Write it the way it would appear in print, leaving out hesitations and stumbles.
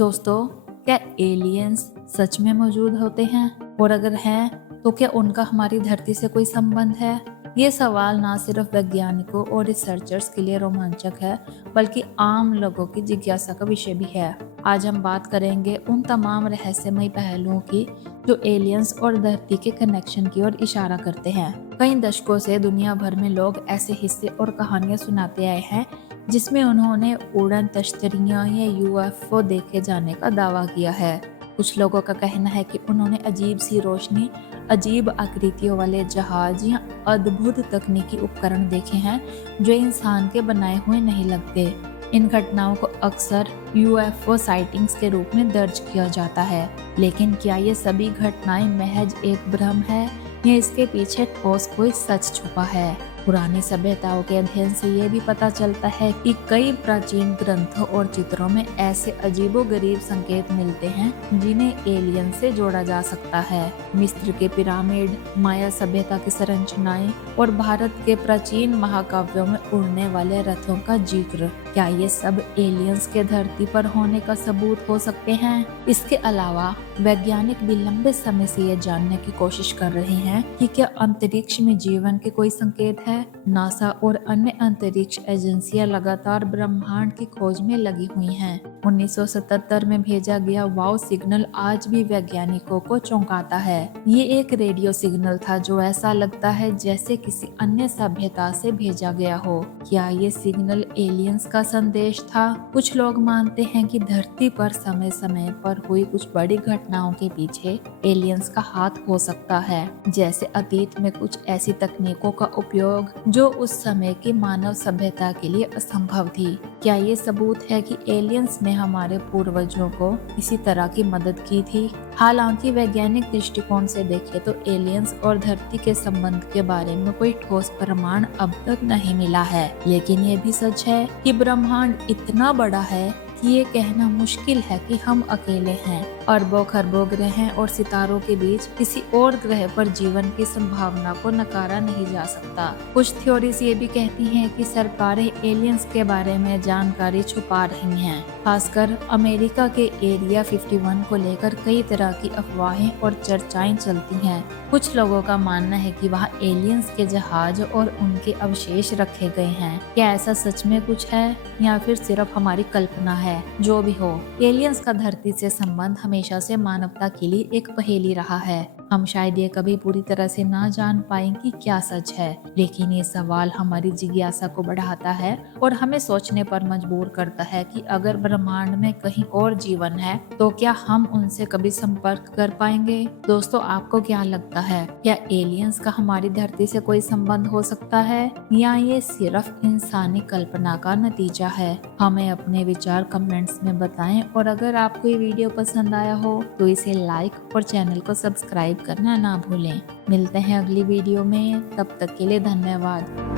दोस्तों, क्या एलियंस सच में मौजूद होते हैं? और अगर हैं, तो क्या उनका हमारी धरती से कोई संबंध है? ये सवाल ना सिर्फ वैज्ञानिकों और रिसर्चर्स के लिए रोमांचक है, बल्कि आम लोगों की जिज्ञासा का विषय भी है। आज हम बात करेंगे उन तमाम रहस्यमयी पहलुओं की जो एलियंस और धरती के कनेक्शन की ओर इशारा करते हैं। कई दशकों से दुनिया भर में लोग ऐसे हिस्से और कहानियां सुनाते आए हैं जिसमें उन्होंने उड़न तश्तरियां या यूएफओ देखे जाने का दावा किया है। कुछ लोगों का कहना है कि उन्होंने अजीब सी रोशनी, अजीब आकृतियों वाले जहाज या अद्भुत तकनीकी उपकरण देखे हैं जो इंसान के बनाए हुए नहीं लगते। इन घटनाओं को अक्सर यूएफओ साइटिंग्स के रूप में दर्ज किया जाता है, लेकिन क्या ये सभी घटनाएं महज एक भ्रम है या इसके पीछे ठोस कोई सच छुपा है? पुरानी सभ्यताओं के अध्ययन से ये भी पता चलता है कि कई प्राचीन ग्रंथों और चित्रों में ऐसे अजीबोगरीब संकेत मिलते हैं जिन्हें एलियन से जोड़ा जा सकता है। मिस्र के पिरामिड, माया सभ्यता की संरचनाएं और भारत के प्राचीन महाकाव्यों में उड़ने वाले रथों का जिक्र, क्या ये सब एलियंस के धरती पर होने का सबूत हो सकते हैं? इसके अलावा वैज्ञानिक भी लंबे समय से ये जानने की कोशिश कर रहे हैं कि क्या अंतरिक्ष में जीवन के कोई संकेत है। नासा और अन्य अंतरिक्ष एजेंसियां लगातार ब्रह्मांड की खोज में लगी हुई हैं। 1977 में भेजा गया वाव सिग्नल आज भी वैज्ञानिकों को चौंकाता है। ये एक रेडियो सिग्नल था जो ऐसा लगता है जैसे किसी अन्य सभ्यता से भेजा गया हो। क्या ये सिग्नल एलियंस का संदेश था? कुछ लोग मानते हैं कि धरती पर समय समय पर हुई कुछ बड़ी घटनाओं के पीछे एलियंस का हाथ हो सकता है, जैसे अतीत में कुछ ऐसी तकनीकों का उपयोग जो उस समय की मानव सभ्यता के लिए असंभव थी। क्या ये सबूत है कि एलियंस ने हमारे पूर्वजों को इसी तरह की मदद की थी? हालांकि वैज्ञानिक दृष्टिकोण से देखें तो एलियंस और धरती के संबंध के बारे में कोई ठोस प्रमाण अब तक नहीं मिला है, लेकिन ये भी सच है कि ब्रह्मांड इतना बड़ा है कि ये कहना मुश्किल है कि हम अकेले हैं। अरबों खरबों ग्रह और सितारों के बीच किसी और ग्रह पर जीवन की संभावना को नकारा नहीं जा सकता। कुछ थ्योरीज ये भी कहती हैं कि सरकारें एलियंस के बारे में जानकारी छुपा रही हैं। खासकर अमेरिका के एरिया 51 को लेकर कई तरह की अफवाहें और चर्चाएं चलती हैं। कुछ लोगों का मानना है कि वहाँ एलियंस के जहाज और उनके अवशेष रखे गए हैं। क्या ऐसा सच में कुछ है या फिर सिर्फ हमारी कल्पना है? जो भी हो, एलियंस का धरती से संबंध हमेशा से मानवता के लिए एक पहेली रहा है। हम शायद ये कभी पूरी तरह से ना जान पाएं कि क्या सच है, लेकिन ये सवाल हमारी जिज्ञासा को बढ़ाता है और हमें सोचने पर मजबूर करता है कि अगर ब्रह्मांड में कहीं और जीवन है तो क्या हम उनसे कभी संपर्क कर पाएंगे? दोस्तों, आपको क्या लगता है? क्या एलियंस का हमारी धरती से कोई संबंध हो सकता है या ये सिर्फ इंसानी कल्पना का नतीजा है? हमें अपने विचार कमेंट्स में बताएं और अगर आपको ये वीडियो पसंद आया हो तो इसे लाइक और चैनल को सब्सक्राइब करना ना भूलें। मिलते हैं अगली वीडियो में, तब तक के लिए धन्यवाद।